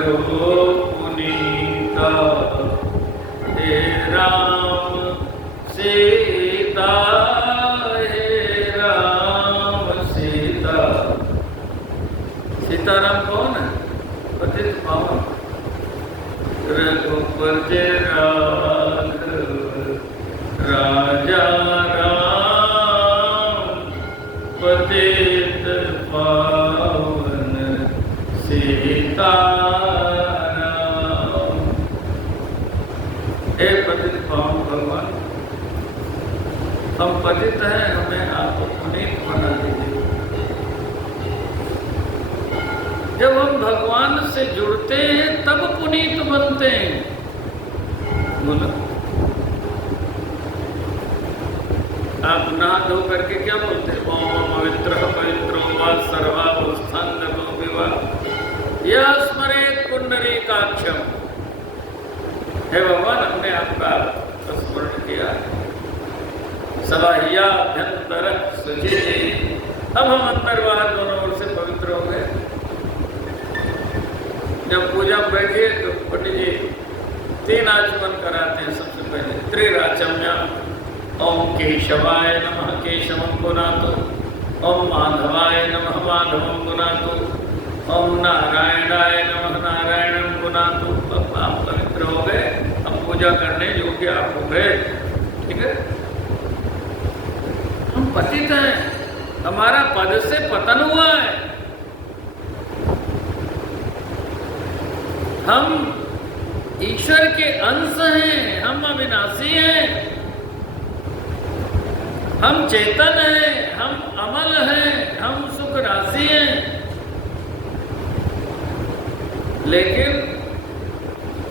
करो पुनीता, हे राम सीता, हे राम सीता। सीताराम कौन है? पतित पावन। रघुपति राघव राजा राम, पतित पावन सीताराम। हे पतित पावन भगवान, हम पतित हैं, हमें आप पुनीत बना दीजिए। जब हम भगवान से जुड़ते हैं तब पुनीत बनते हैं। बोलो, आप नहा धो करके क्या बोलते हैं? ओम पवित्र पवित्रो वा सर्वावस्थांगतो विवा यः स्मरेत् पुंडरीकाक्षम्। हे भगवान, हमने आपका स्मरण किया। सबाह्याभ्यंतर शुचि। अब हम अंदर बाहर दोनों ओर से पवित्र हो गए। जब पूजा में बैठिए तो पंडित जी 3 आचमन कराते हैं। सबसे पहले त्रिराचम्य, ओम केशवाय नमः केशवं पुनातु, ओम माधवाय नमः माधवं पुनातु, ओम नारायणाय नमः नारायणं पुनातु। अब आप पवित्र हो गए, अब पूजा करने योग्य आप हो गए। ठीक है, हम पतित हैं, हमारा पद से पतन हुआ है। हम ईश्वर के अंश हैं, हम अविनाशी हैं, हम चेतन हैं, हम अमल हैं, हम सुख राशि हैं। लेकिन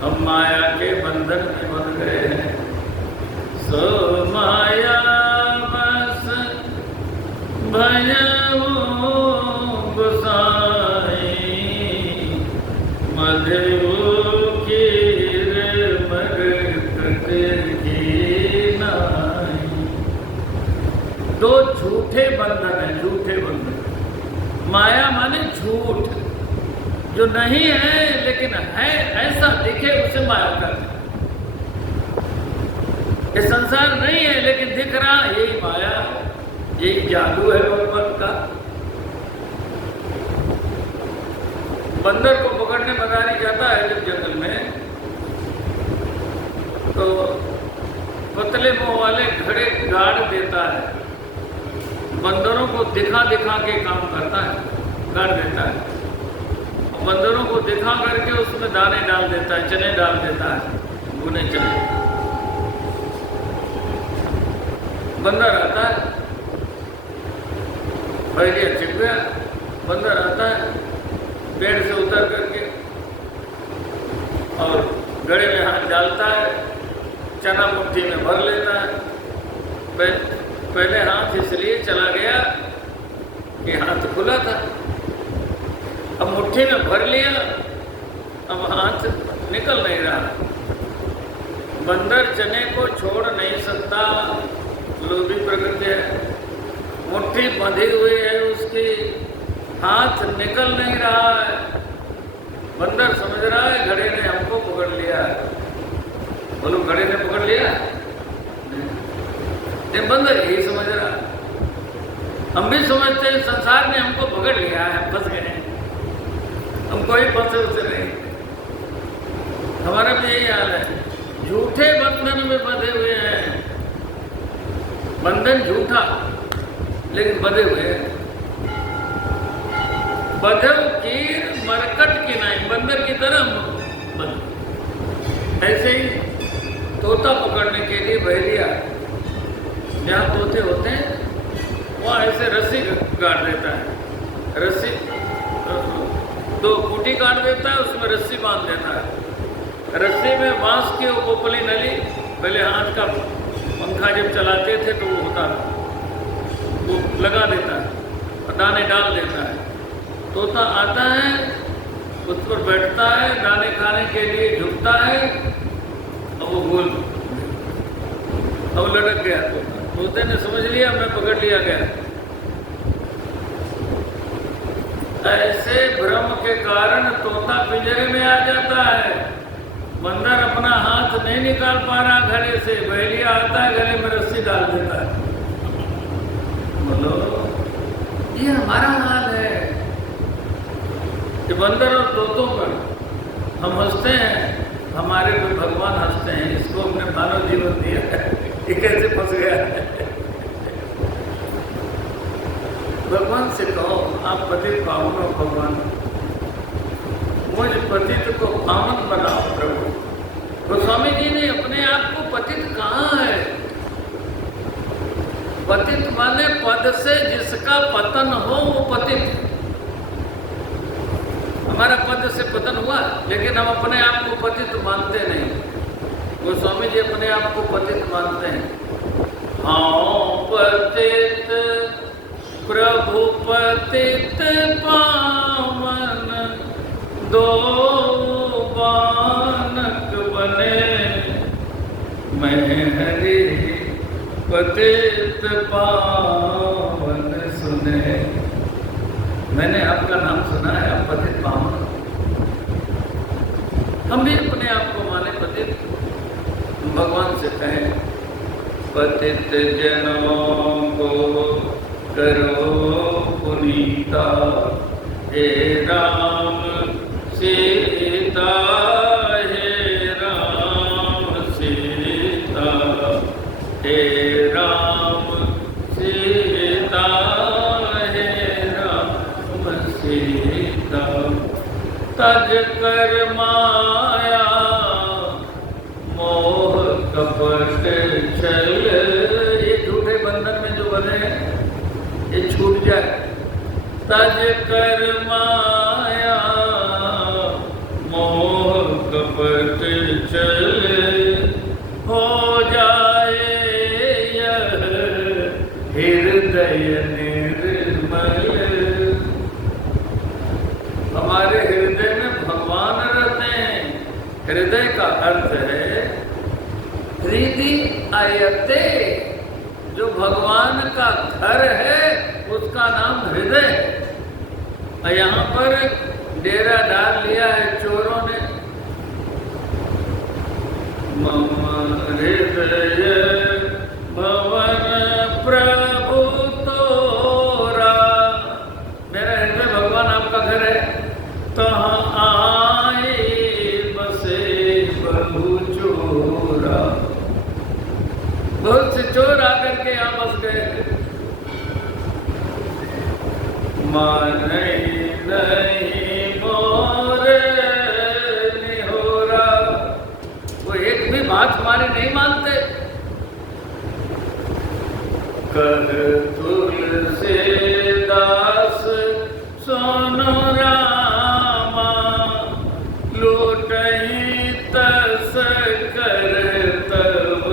हम माया के बंधन में बंध गए हैं। सो माया बस भयऊ गोसाई, मधु कीर मरकत की नाई। 2 झूठे बंधन है, झूठे बंधन। माया माने झूठ, जो नहीं है लेकिन है ऐसा दिखे उसे माया करते। ये संसार नहीं है लेकिन दिख रहा, यही माया, यही जादू है भगवान का। बंदर को पकड़ने मदारी जाता है जब जंगल में, तो पतले मुंह वाले घड़े गाड़ देता है। बंदरों को दिखा दिखा के काम करता है, गाड़ देता है। बंदरों को दिखा करके उसमें दाने डाल देता है, चने डाल देता है, भुने चने। बंदर आता है, पहले छिप गया। बंदर आता है, पेड़ से उतर करके और गड़े में हाथ डालता है, चना मुट्ठी में भर लेता है। पहले हाथ इसलिए चला गया कि हाथ खुला था, अब मुट्ठी में भर लिया, अब हाथ निकल नहीं रहा। बंदर चने को छोड़ नहीं सकता, लोभी प्रकृति है। मुट्ठी बंधी हुई है उसकी, हाथ निकल नहीं रहा है। बंदर समझ रहा है घड़े ने हमको पकड़ लिया है। बोलो, घड़े ने पकड़ लिया? ये बंदर यही समझ रहा है। हम भी समझते हैं संसार ने हमको पकड़ लिया है, फंस गए। हम कोई फंसे उसे नहीं, हमारा भी यही हाल है। झूठे बंधन में बंधे हुए हैं। बंधन झूठा लेकिन बंधे हुए हैं। बंधव कीर मरकट की नाई, बंदर की तरह बंद। ऐसे ही तोता पकड़ने के लिए बहेलिया, जहाँ तोते होते हैं वहाँ ऐसे रस्सी गाड़ देता है। रस्सी 2 खूंटी काट देता है, उसमें रस्सी बांध देता है। रस्सी में बांस की उपली नली, पहले हाथ का पंखा जब चलाते थे तो वो होता था, वो लगा देता है और दाने डाल देता है। तोता आता है, उस पर बैठता है, दाने खाने के लिए झुकता है और वो गोल, अब लटक गया। तोते ने समझ लिया मैं पकड़ लिया गया। ऐसे भ्रम के कारण तोता पिंजरे में आ जाता है। बंदर अपना हाथ नहीं निकाल पा रहा गले से, बहेलिया आता है गले में रस्सी डाल देता है। बोलो, ये हमारा हाल है कि बंदर और तोतों पर हम हंसते हैं, हमारे पे भगवान हंसते हैं। इसको अपने मानव जीवन दिया है, ये कैसे फंस गया है। भगवान से कहो, आप पतित पावन हो भगवान, मुझ पतित को पावन बनाओ प्रभु। गोस्वामी जी ने अपने आप को पतित कहा है। पतित माने पद से जिसका पतन हो वो पतित। हमारा पद से पतन हुआ, लेकिन हम अपने आप को पतित मानते नहीं। गोस्वामी जी अपने आप को पतित मानते हैं। हाँ पतित प्रभु पतित पावन, दो बानक बने, मैं हरि पतित पावन सुने। मैंने आपका नाम सुना है, आप पतित पावन। हम भी अपने आप को माने पतित, भगवान से कहें पतित जनों को करो पुनीता, हे राम सीता, हे राम सीता, हे राम सीता, हे राम सीता। तज कर माया मोह कपट छल, ये झूठे बंधन में जो बने हैं ये छूट जाए। तज कर माया मोह कपट छल, हो जाए यह हृदय निर्मल। हमारे हृदय में भगवान रहते हैं। हृदय का अर्थ है हृदय आयते, जो भगवान का घर है उसका नाम हृदय है। यहाँ पर डेरा डाल लिया है चोरों ने। मम हृदय भवन प्रभु तोरा, मेरा हृदय भगवान आपका घर है। तहाँ आए बसे बहु चोरा, बहुत से चोर आकर के यहाँ बस गए। माने नहीं मोर निहोरा, वो एक भी बात हमारी नहीं मानते। कह तुलसीदास सोनो रामा, लूटही तस कर तब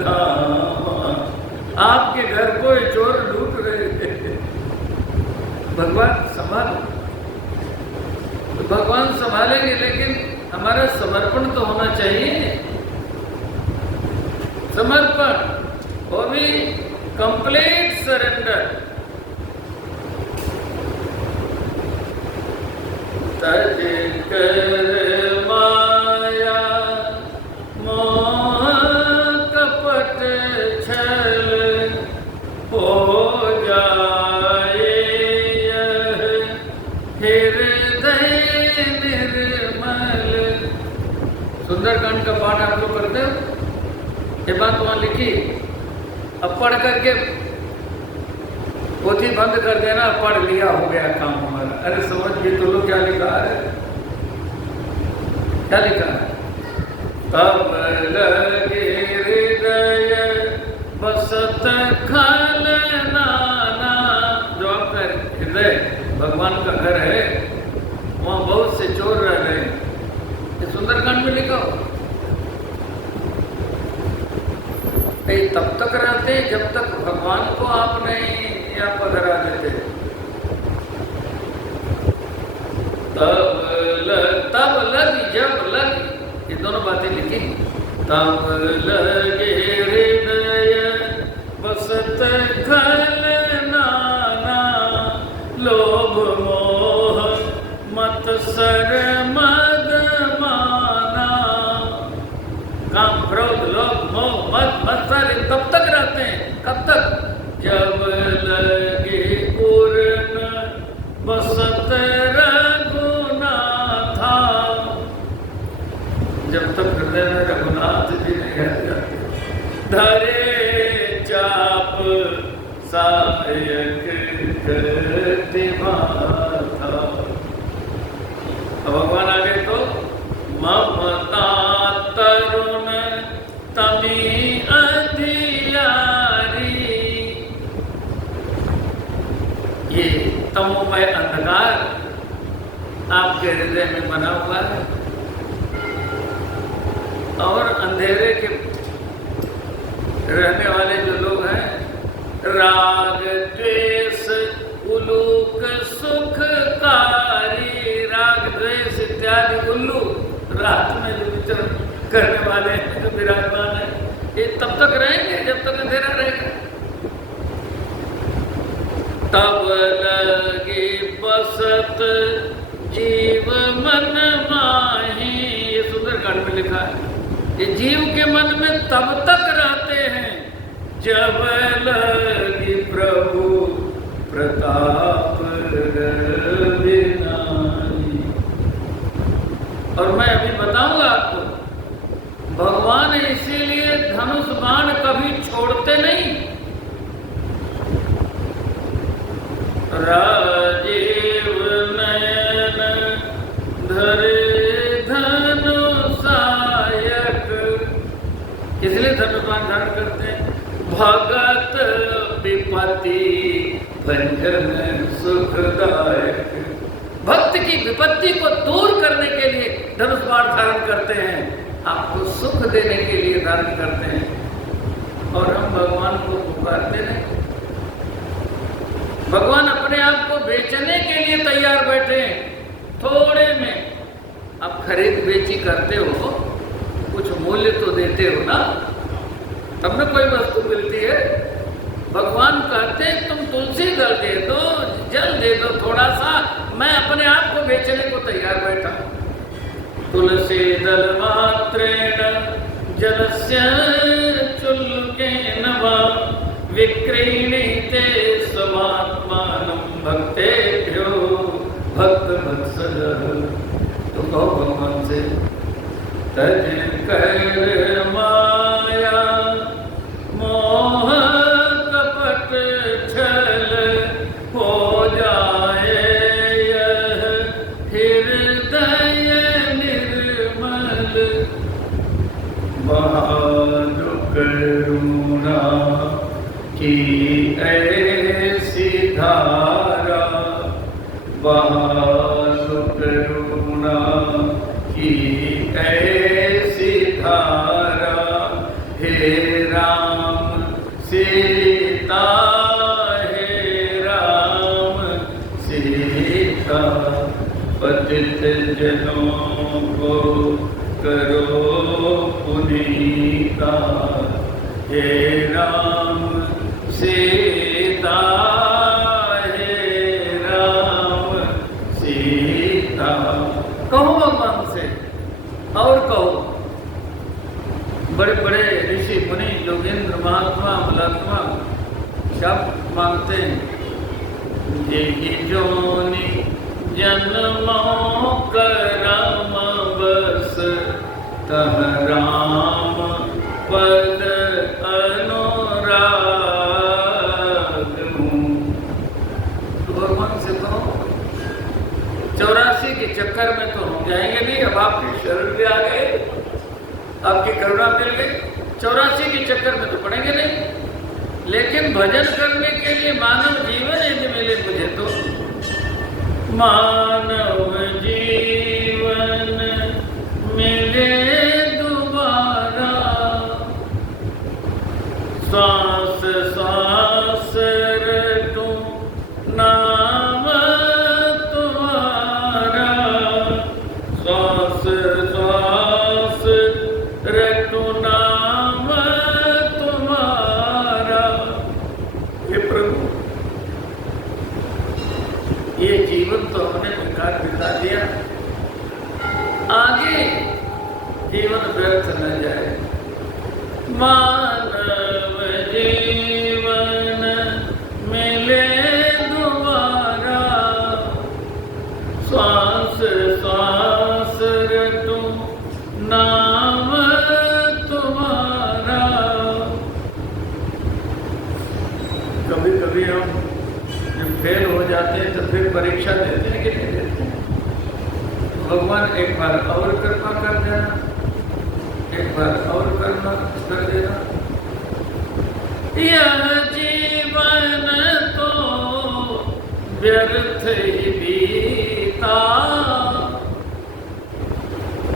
धामा। आपके घर को चोर लूट रहे थे, भगवान संभालो। तो भगवान संभालेंगे, लेकिन हमारा समर्पण तो होना चाहिए। समर्पण, वो भी कंप्लीट सरेंडर। तज कर माया मोह कपट छल, हो जाए यह हृदय निर्मल। सुंदरकांड का पाठ आप लोग करते हो? ये बात वहां लिखी, अब पढ़ करके पोथी बंद कर देना, पढ़ लिया हो गया काम हमारा। अरे समझ भी तो लो क्या लिखा है, क्या लिखा है। तब लगे हृदय बसत खल नाना, जो आपका हृदय भगवान का घर है, वहाँ बहुत से चोर रह रहे हैं। ये सुंदरकांड में लिखा हो। तब तक रहते जब तक भगवान को आप नहीं यहाँ पधरा देते। तब लगी जब लगी, ये दोनों बातें लिखी। तब लगे हृदय बसत खल नाना, लोभ मोह मत्सर मद माना, काम क्रोध लोभ मोह मद मत्सर तब तक रहते हैं। कब तक? जब लगे पूर्ण बसत रघुनाथा, जब तक हृदय में रघुनाथ जी नहीं रह जाते। धरे चाप सहायक करते माथा। अब भगवान आगे तो ममता तरुण तमी अधियारी, ये तमोमय अंधकार आपके हृदय में बना हुआ है, और अंधेरे के रहने वाले जो लोग हैं, राग द्वेष उलूक सुखकारी, राग द्वेष इत्यादि उल्लू रात में जो विचरण करने वाले हैं, जो विराजमान है, ये तब तक रहेंगे जब तक अंधेरा रहेगा। तब लगे बसत जीव मन माही, ये सुंदरकांड में लिखा है। ये जीव के मन में तब तक रहते हैं जब लगी प्रभु प्रताप रविनाई। और मैं अभी बताऊंगा आपको, भगवान इसीलिए धनुष बाण कभी छोड़ते नहीं। राजीव नयन धरे धनुषायक, इसलिए धनुष बाण धारण करते हैं। भगत विपत्ति भंजन सुखदायक, भक्त की विपत्ति को दूर करने के लिए धनुष बाण धारण करते हैं, आपको सुख देने के लिए धारण करते हैं। और हम भगवान को पुकारते नहीं। भगवान अपने आप को बेचने के लिए तैयार बैठे हैं। थोड़े में आप खरीद बेची करते हो, कुछ मूल्य तो देते हो ना, तब में कोई वस्तु मिलती है। भगवान कहते हैं तुम तुलसी दल दे दो, जल दे दो थोड़ा सा, मैं अपने आप को बेचने को तैयार बैठा। तुलसी दल मात्रेण जलस्य चुल्केन वा विक्रीणीते स्वमात्मानं भक्तेभ्यो भक्तवत्सलः। तो कहो भगवान से, तज कर माया मोह कपट छल, हो जाए यह हृदय निर्मल। बहादुर करुणा की ऐसी धारा, बहादुर करुणा की ऐसी धारा, हे राम सीता, हे राम सीता। पतित जनों को करो पुनीता, हे राम सीता, हे राम सीता। कहो भगवान से, और कहो। बड़े बड़े ऋषि मुनि योगेंद्र महात्मा मलात्मा क्या मांगते हैं? जेहि जोनि जन्मों करम बस, तह राम पद अनुराग हूँ। तो भगवान से कहो, 84 के चक्कर में तो हम जाएंगे नहीं, अब आपकी शरण भी आ गए, आपकी करुणा मिल गई, 84 के चक्कर में तो पड़ेंगे नहीं। लेकिन भजन करने के लिए मानव जीवन यदि मिले मुझे, तो मानव जीवन मिले दोबारा, सांस सांस रटूं नाम तुम्हारा, सांस सांस रटूं नाम तुम्हारा। हे प्रभु, ये जीवन तो हमने बेकार बिता दिया, आगे जीवन व्यर्थ न जाए। मानव जीवन मिले दोबारा, श्वास श्वास रटो नाम तुम्हारा। कभी कभी हम जब फेल हो जाते हैं तो फिर परीक्षा देते हैं कि नहीं देते हैं? भगवान एक बार और कृपा कर देना, एक बार और करना कर देना। यह जीवन तो व्यर्थ ही बीता,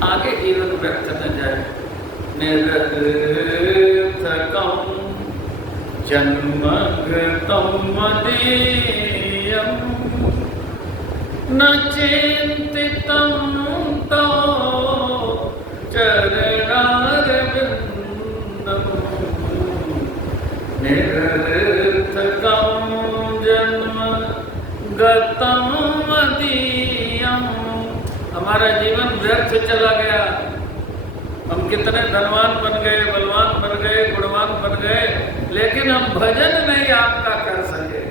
आगे जीवन व्यर्थ न जाए। निरर्थकम जन्मगतं मदीयं न चिन्तितं तो चरणारविन्दम्। निरर्थकं जन्मगतं मदीयं, हमारा जीवन व्यर्थ चला गया। हम कितने धनवान बन गए, बलवान बन गए, गुणवान बन गए, लेकिन हम भजन नहीं आपका कर सके।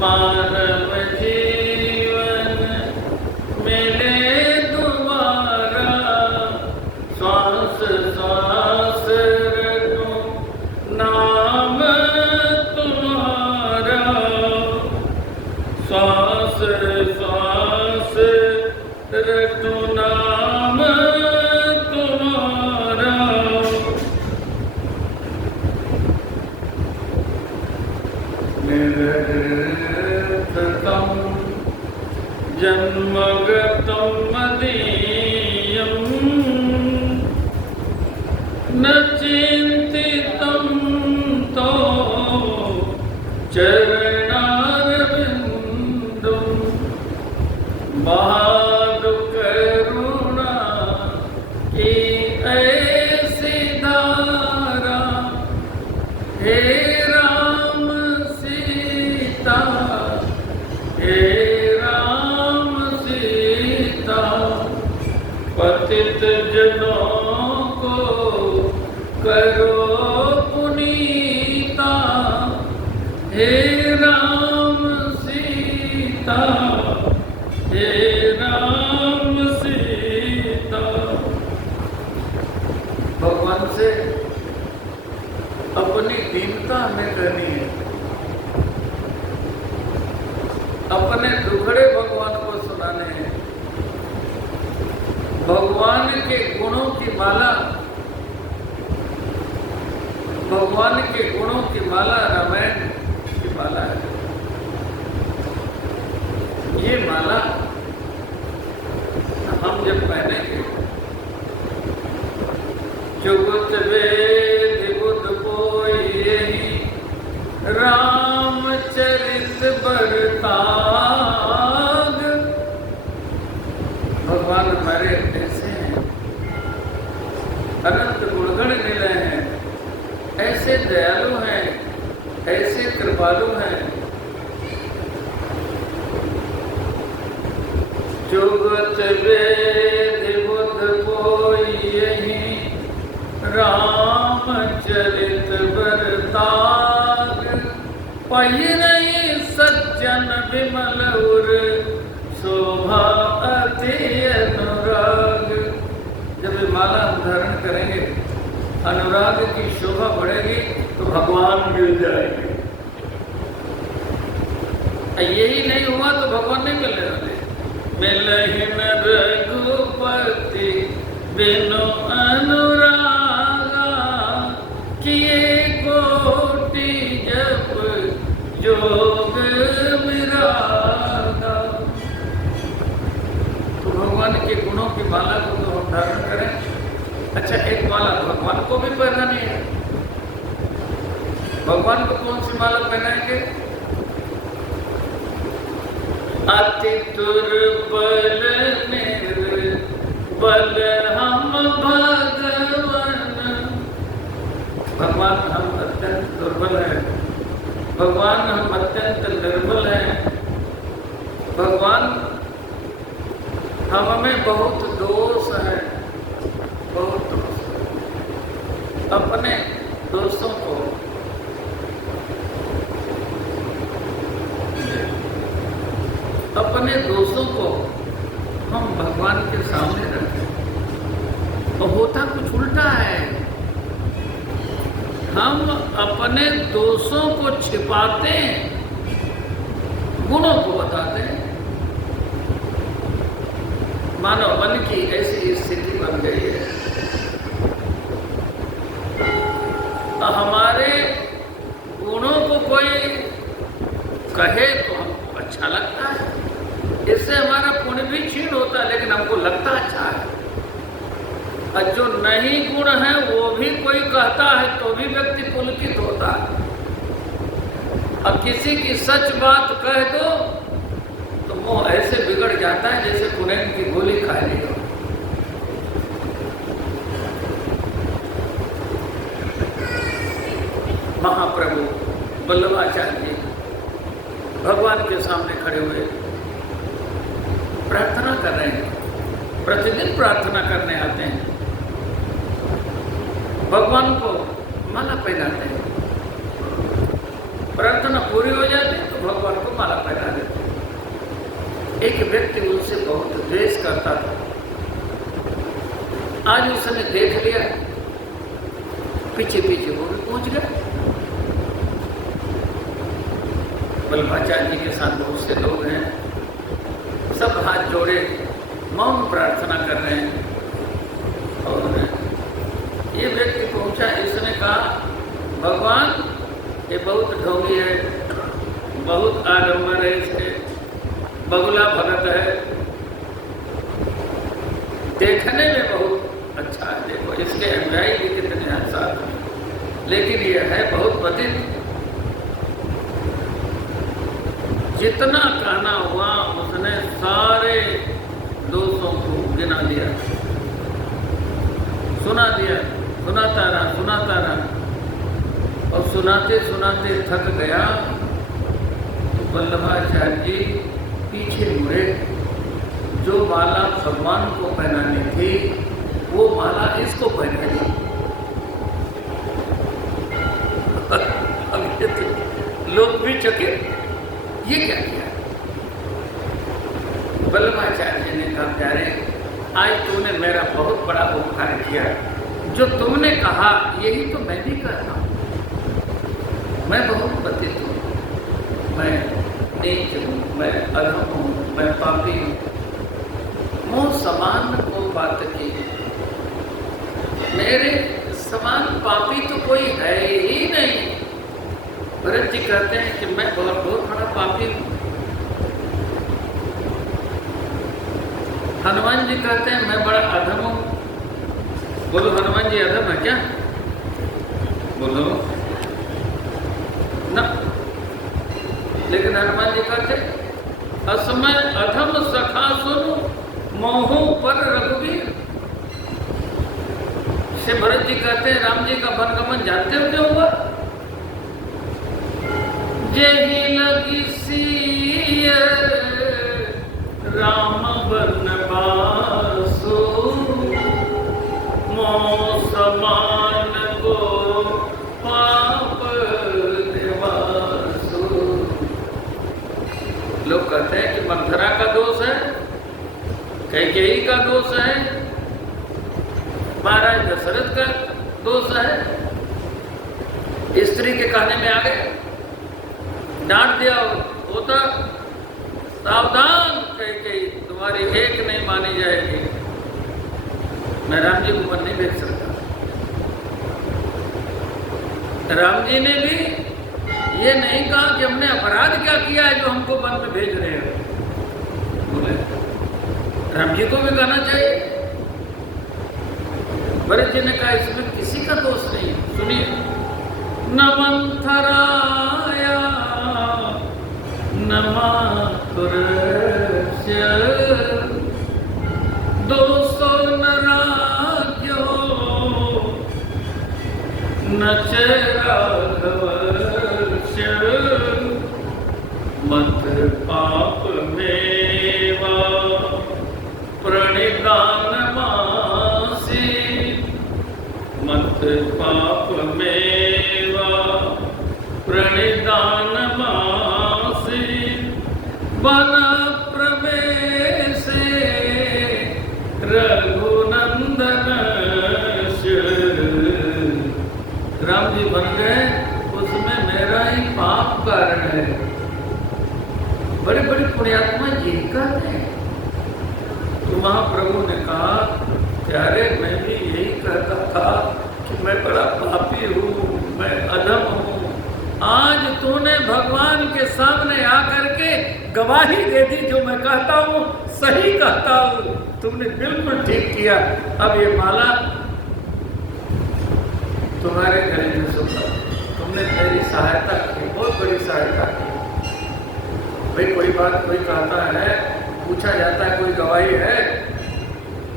मानव जीवन मिले दोबारा, श्वास श्वास रटो नाम तुम्हारा, श्वास श्वास रटो नाम तुम्हारा। निरर्थकं जन्मगतं मदीयं न चिन्तितं तो चरणारविन्दम्। बहादुर करुणा की ऐसी धारा, हे राम सीता, हे राम सीता। पतित जनों को करो पुनीता, हे राम सीता, हे राम सीता। भगवान से अपनी दीनता हमें करनी है, अपने दुखड़े भगवान को सुनाने हैं। भगवान के गुणों की माला, भगवान के गुणों की माला रामायण की माला है। ये माला हम जब पहनेंगे, जुगत वेद बुध कोई यही, रामचरित बरताग। भगवान हमारे ऐसे हैं, अनंत गुणगण निलय हैं, ऐसे दयालु हैं, ऐसे कृपालु हैं। जुगत वेद बुध कोई यही, रामचरित बरताग। पहिरहि सज्जन विमल उर, शोभा अति अनुराग। जब ये माला हम धारण करेंगे, अनुराग की शोभा बढ़ेगी तो भगवान मिल जाएंगे। यही नहीं हुआ तो भगवान नहीं मिलने वाले। मिलहि न रघुपति बिनु अनुरागा, किए कोटि जप जोग विरागा। तो भगवान के गुणों की माला को तो हम धारण करें। अच्छा, एक माला भगवान को भी पहनानी है। भगवान को कौन सी माला पहनाएंगे? अति दुर्बल निर्बल हम भगवान। भगवान हम अत्यंत दुर्बल हैं, भगवान हम अत्यंत निर्बल हैं, भगवान हम में बहुत दोष है, बहुत दोष है। अपने दोषों को हम भगवान के सामने रखें। तो होता कुछ उल्टा है, हम अपने दोषों को छिपाते हैं, गुणों को बताते हैं। मानव मन की ऐसी स्थिति बन गई है, तो हमारे गुणों को कोई कहे तो हमको अच्छा लगता है, इससे हमारा पुण्य भी क्षीण होता है, लेकिन हमको लगता अच्छा है। और जो नहीं गुण है वो भी कोई कहता है तो भी व्यक्ति पुलकित होता है। अब किसी की सच बात कह दो तो वो ऐसे बिगड़ जाता है जैसे कुनैन की गोली खा ली हो। महाप्रभु वल्लभाचार्य जी भगवान के सामने खड़े हुए प्रार्थना कर रहे हैं, प्रतिदिन प्रार्थना करने आते हैं, भगवान को माला पहनाते हैं, प्रार्थना पूरी हो जाती है तो भगवान को माला पहना देते हैं। एक व्यक्ति उनसे बहुत द्वेष करता था, आज उसने देख लिया, पीछे पीछे वो भी पहुंच गया। वल्लभाचार्य जी के साथ बहुत से लोग हैं, सब हाथ जोड़े मौन प्रार्थना कर रहे हैं। और ये व्यक्ति पहुंचा, इसने कहा भगवान ये बहुत ढोंगी है, बहुत आडम्बर है, इसके बगुला भगत है, देखने में बहुत अच्छा है, देखो इसके अनुयायी भी कितने हैं साथ में, लेकिन ये है बहुत पतित। जितना कहना हुआ उसने सारे दोषों को गिना दिया, सुना दिया, सुनाता रहा और सुनाते सुनाते थक गया। वल्लभाचार्य जी पीछे मुड़े, जो माला भगवान को पहनानी थी वो माला इसको पहना दी। अब लोग भी चकित, ये क्या किया? वल्लभाचार्य जी ने कहा प्यारे, आज तूने मेरा बहुत बड़ा उपकार किया, जो तुमने कहा यही तो मैं भी कहता हूँ। मैं बहुत पतित हूँ, मैं नीच हूँ, मैं अधम हूँ, मैं पापी हूँ, मुँह समान को बात की, मेरे समान पापी तो कोई है ही नहीं। भरत जी कहते हैं कि मैं बहुत बड़ा पापी हूँ। हनुमान जी कहते हैं मैं बड़ा अधम हूँ। बोलो हनुमान जी अधम है क्या? बोलो ना। लेकिन हनुमान जी कहते असमय अधम सखा सुनो मोह पर रघुवीर। से भरत जी कहते हैं राम जी का वनगमन जानते हो क्या हुआ? जेहि लगी सिय राम बनवासो मोह समान को पाप निवासो। लोग कहते हैं कि मंथरा का दोष है, कैकेयी का दोष है, महाराज दशरथ का दोष है। स्त्री के कहने में आ गए, डांट दिया होता, सावधान कैकेयी तुम्हारी एक नहीं मानी जाएगी। मैं राम जी को वन नहीं भेज सकता। राम जी ने भी ये नहीं कहा कि हमने अपराध क्या किया है जो हमको वन में भेज रहे हो। बोले राम जी को भी कहना चाहिए। भरत जी ने कहा इसमें किसी का दोष नहीं। सुनिए, न मंथराया न मातुरस्य दोषो न राज्यो न च राघवस्य। मत पाप मेवा प्रणिधान मासी, मत पाप मेवा प्रणिधान मासी, वन प्रवेश रघुनंदन। राम जी बन गए, उसमें मेरा ही पाप कारण है। बड़े बड़े पुण्यात्मा ये कहते हैं। तो महाप्रभु ने कहा प्यारे, मैं भी यही कहता था कि मैं बड़ा पापी हूँ, मैं अधम हूँ। आज तूने भगवान के सामने आकर के गवाही दे दी, जो मैं कहता हूँ सही कहता हूँ, तुमने बिल्कुल ठीक किया। अब ये माला तुम्हारे गले में सुखा, तुमने मेरी सहायता की, बहुत बड़ी सहायता की। भाई कोई बात कोई कहता है, पूछा जाता है कोई गवाही है,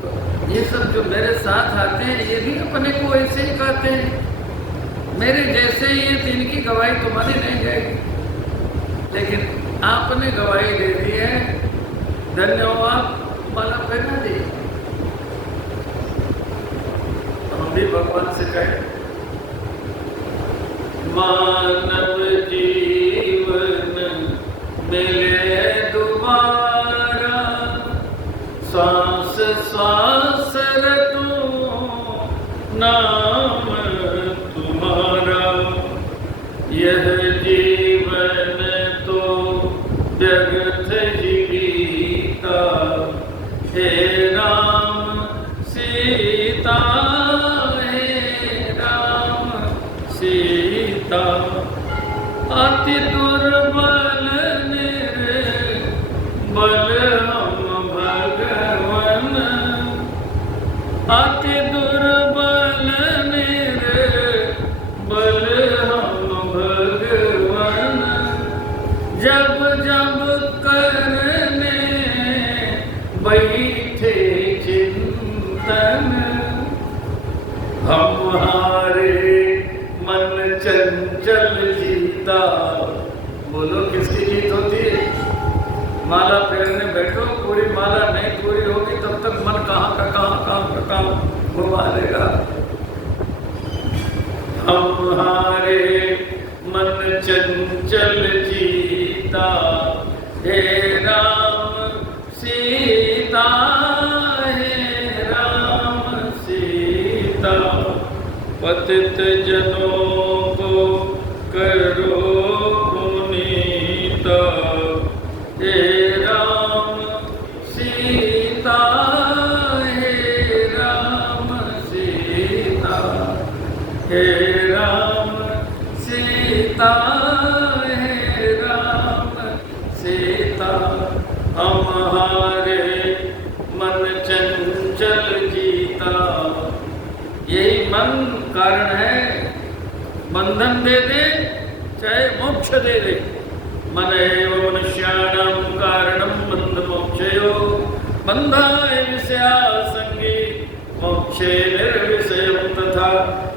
तो ये सब जो मेरे साथ आते हैं ये भी अपने को ऐसे ही कहते हैं, मेरे जैसे ये इनकी गवाही तुम्हारी नहीं जाएगी। लेकिन आपने गवाही दे दी है, धन्यवाद, माला पहना दी। हम भी भगवान से कहें, मानव जीवन मिले दोबारा, सांस सांस रटूं नाम तुम्हारा। यह जीवन तो व्यर्थ जीविता, हे राम सीता, हे राम सीता। अति दुर्बल निर्बल हम भगवन, अति दुर्बल निर्बल हम भगवन। जब जब करने बैठे चिंतन, हमारे मन चंचल जीता। बोलो किसकी जीत होती है? माला फेरने बैठो, पूरी माला नहीं पूरी होगी तब तक मन कहाँ का घुमा लेगा। हमारे मन चंचल जीता, हे राम सीता, हे राम सीता। पतित जनों को करो पुनीता, हे राम सीता, हे राम सीता, हे राम सीता, हे राम सीता। हमारे मन चंचल जीता। यही मन कारण है, बंधन दे दे चाहे मोक्ष दे दे। मन एव मनुष्याणां कारणं बंध मोक्षयो, बंधाय विषयासंगे मोक्षे निर्विषयं तथा।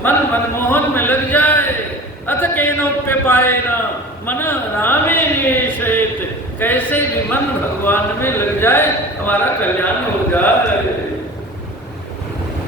मन मनमोहन में लग जाए, अथ केनोप्यपायेन मन रामे निवेशयेत्। कैसे भी मन भगवान में लग जाए, हमारा कल्याण हो जाए।